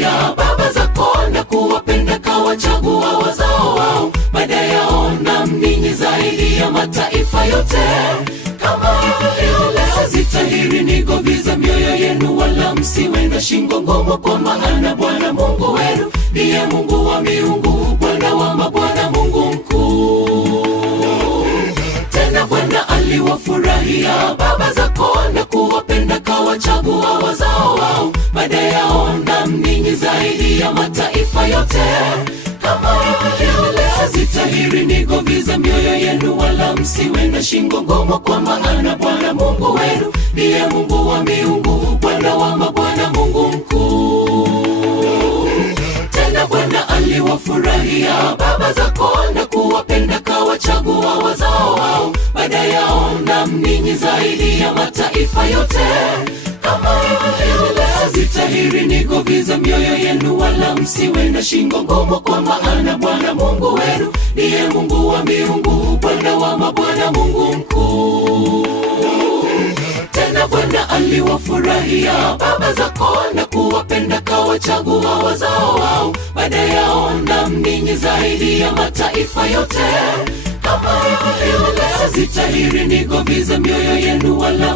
waliwafurahia baba zako na kuwapenda, kawachagua wazao wao baada yao, na ninyi zaidi ya mataifa yote. Kama vile zitahiri nigoviza mioyo yenu, wala msiwe na shingo ngumu, kwa maana Bwana Mungu wenu ndiye Mungu wa miungu, Bwana wa mabwana, Mungu mkuu. Tena Bwana aliwafurahia baba zako na kuwapenda, kawachagua wazao wao baada yao, na ninyi zaidi ya mataifa yote. Kama vile zitahiri nigoviza mioyo yenu, wala msiwe na shingo ngumu, kwa maana Bwana Mungu wenu ndiye Mungu wa miungu, Bwana wa mabwana, Mungu mkuu. Tena Bwana aliwafurahia baba zako na kuwapenda, kawachagua wazao wao baada yao, na ninyi zaidi ya mataifa yote. Kama vile zitahiri nigoviza mioyo yenu, wala msiwe na shingo ngumu, kwa maana Bwana Mungu wenu ndiye Mungu wa miungu, Bwana wa mabwana, Mungu mkuu. Tena Bwana aliwafurahia baba zako na kuwapenda, kawachagua wazao wao baada yao, na ninyi zaidi ya mataifa yote. Kama vile zitahiri nigoviza mioyo yenu, wala